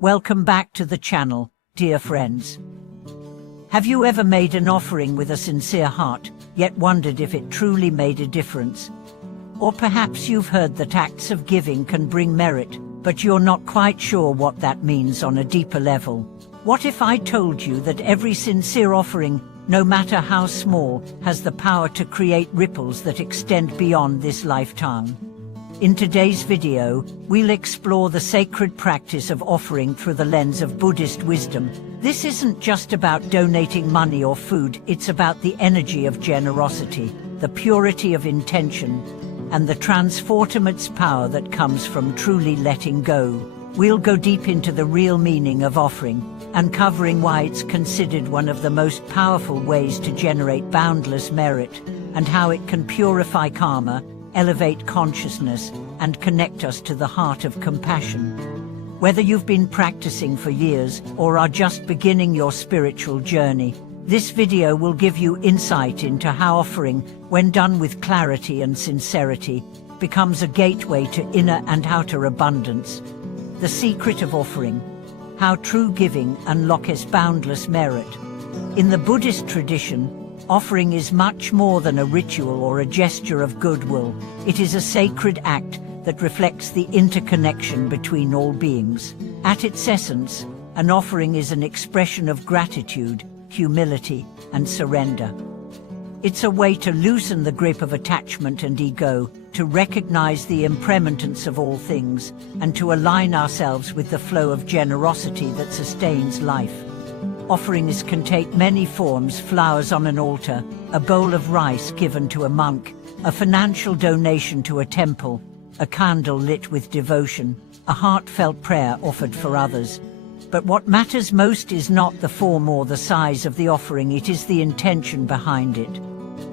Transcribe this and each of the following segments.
Welcome back to the channel, dear friends. Have you ever made an offering with a sincere heart, yet wondered if it truly made a difference? Or perhaps you've heard that acts of giving can bring merit, but you're not quite sure what that means on a deeper level. What if I told you that every sincere offering, no matter how small, has the power to create ripples that extend beyond this lifetime? In today's video, we'll explore the sacred practice of offering through the lens of Buddhist wisdom. This isn't just about donating money or food, it's about the energy of generosity, the purity of intention, and the transformative power that comes from truly letting go. We'll go deep into the real meaning of offering, uncovering why it's considered one of the most powerful ways to generate boundless merit, and how it can purify karma, elevate consciousness, and connect us to the heart of compassion. Whether you've been practicing for years or are just beginning your spiritual journey, this video will give you insight into how offering, when done with clarity and sincerity, becomes a gateway to inner and outer abundance. The secret of offering: how true giving unlocks boundless merit. In the Buddhist tradition, offering is much more than a ritual or a gesture of goodwill. It is a sacred act that reflects the interconnection between all beings. At its essence, an offering is an expression of gratitude, humility, and surrender. It's a way to loosen the grip of attachment and ego, to recognize the impermanence of all things, and to align ourselves with the flow of generosity that sustains life. Offerings can take many forms: flowers on an altar, a bowl of rice given to a monk, a financial donation to a temple, a candle lit with devotion, a heartfelt prayer offered for others. But what matters most is not the form or the size of the offering, it is the intention behind it.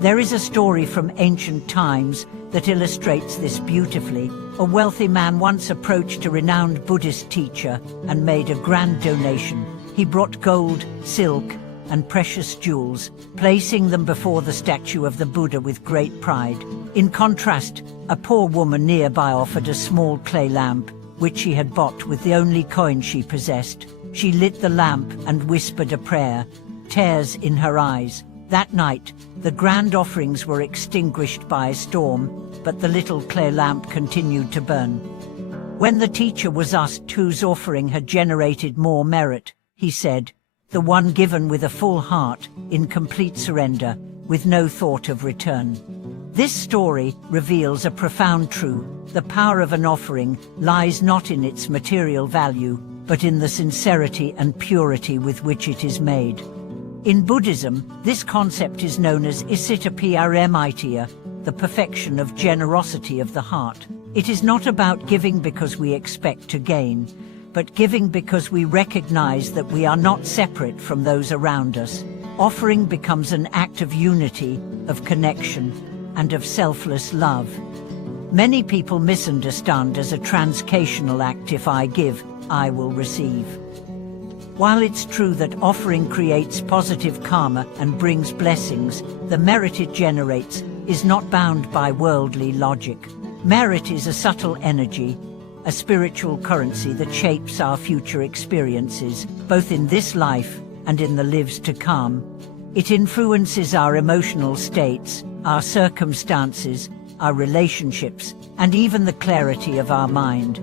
There is a story from ancient times that illustrates this beautifully. A wealthy man once approached a renowned Buddhist teacher and made a grand donation. He brought gold, silk, and precious jewels, placing them before the statue of the Buddha with great pride. In contrast, a poor woman nearby offered a small clay lamp, which she had bought with the only coin she possessed. She lit the lamp and whispered a prayer, tears in her eyes. That night, the grand offerings were extinguished by a storm, but the little clay lamp continued to burn. When the teacher was asked whose offering had generated more merit, he said, "The one given with a full heart, in complete surrender, with no thought of return." This story reveals a profound truth: the power of an offering lies not in its material value, but in the sincerity and purity with which it is made. In Buddhism, this concept is known as Isitapramita, the perfection of generosity of the heart. It is not about giving because we expect to gain, but giving because we recognize that we are not separate from those around us. Offering becomes an act of unity, of connection, and of selfless love. Many people misunderstand as a transactional act: if I give, I will receive. While it's true that offering creates positive karma and brings blessings, the merit it generates is not bound by worldly logic. Merit is a subtle energy, a spiritual currency that shapes our future experiences, both in this life and in the lives to come. It influences our emotional states, our circumstances, our relationships, and even the clarity of our mind.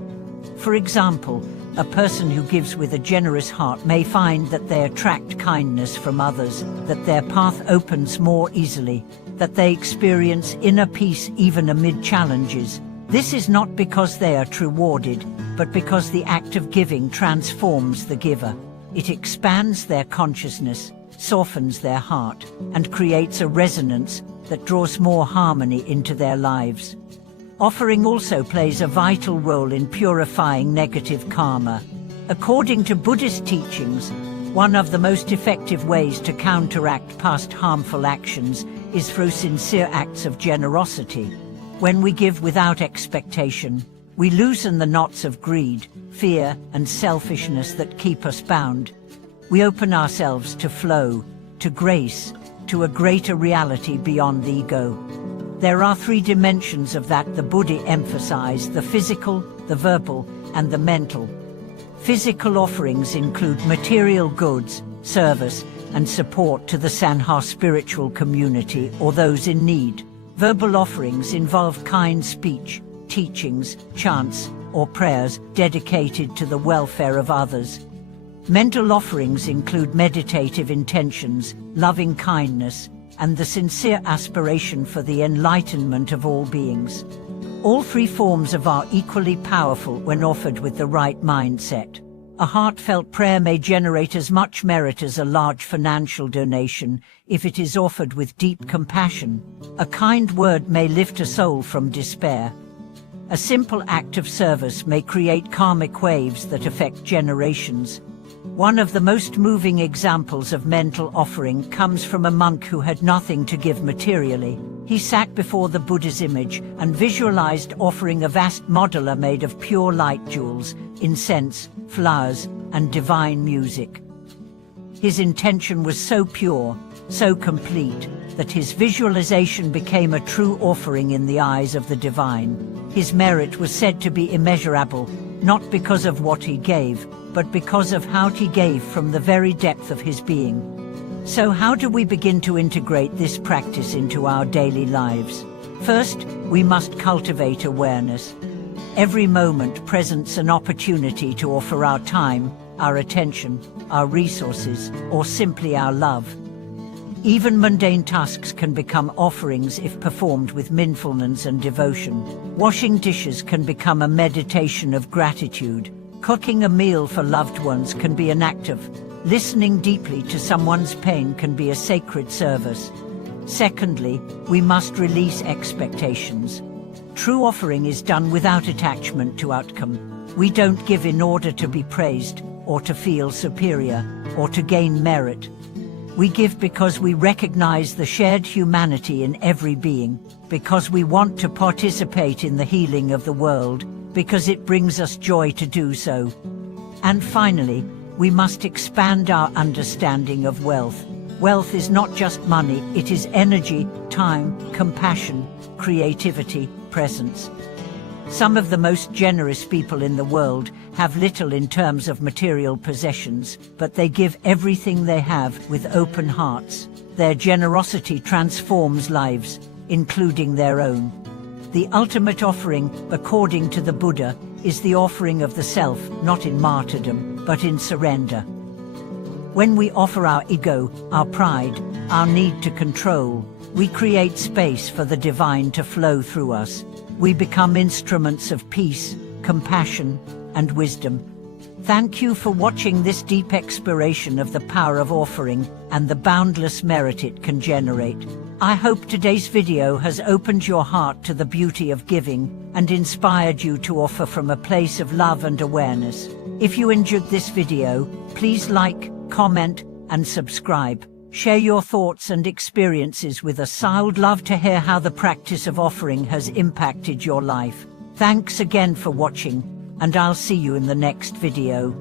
For example, a person who gives with a generous heart may find that they attract kindness from others, that their path opens more easily, that they experience inner peace even amid challenges. This is not because they are rewarded, but because the act of giving transforms the giver. It expands their consciousness, softens their heart, and creates a resonance that draws more harmony into their lives. Offering also plays a vital role in purifying negative karma. According to Buddhist teachings, one of the most effective ways to counteract past harmful actions is through sincere acts of generosity. When we give without expectation, we loosen the knots of greed, fear, and selfishness that keep us bound. We open ourselves to flow, to grace, to a greater reality beyond the ego. There are three dimensions of that the Buddha emphasized: the physical, the verbal, and the mental. Physical offerings include material goods, service, and support to the Sanha spiritual community or those in need. Verbal offerings involve kind speech, teachings, chants, or prayers dedicated to the welfare of others. Mental offerings include meditative intentions, loving kindness, and the sincere aspiration for the enlightenment of all beings. All three forms are equally powerful when offered with the right mindset. A heartfelt prayer may generate as much merit as a large financial donation if it is offered with deep compassion. A kind word may lift a soul from despair. A simple act of service may create karmic waves that affect generations. One of the most moving examples of mental offering comes from a monk who had nothing to give materially. He sat before the Buddha's image and visualized offering a vast mandala made of pure light jewels, incense, flowers, and divine music. His intention was so pure, so complete, that his visualization became a true offering in the eyes of the divine. His merit was said to be immeasurable, not because of what he gave, but because of how he gave from the very depth of his being. So how do we begin to integrate this practice into our daily lives? First, we must cultivate awareness. Every moment presents an opportunity to offer our time, our attention, our resources, or simply our love. Even mundane tasks can become offerings if performed with mindfulness and devotion. Washing dishes can become a meditation of gratitude. Cooking a meal for loved ones can be an act of listening deeply to someone's pain can be a sacred service. Secondly, we must release expectations. True offering is done without attachment to outcome. We don't give in order to be praised, or to feel superior, or to gain merit. We give because we recognize the shared humanity in every being, because we want to participate in the healing of the world, because it brings us joy to do so. And finally, we must expand our understanding of wealth. Wealth is not just money, it is energy, time, compassion, creativity, presence. Some of the most generous people in the world have little in terms of material possessions, but they give everything they have with open hearts. Their generosity transforms lives, including their own. The ultimate offering, according to the Buddha, is the offering of the self, not in martyrdom, but in surrender. When we offer our ego, our pride, our need to control, we create space for the divine to flow through us. We become instruments of peace, compassion, and wisdom. Thank you for watching this deep exploration of the power of offering and the boundless merit it can generate. I hope today's video has opened your heart to the beauty of giving and inspired you to offer from a place of love and awareness. If you enjoyed this video, please like, comment, and subscribe. Share your thoughts and experiences with us. I would love to hear how the practice of offering has impacted your life. Thanks again for watching, and I'll see you in the next video.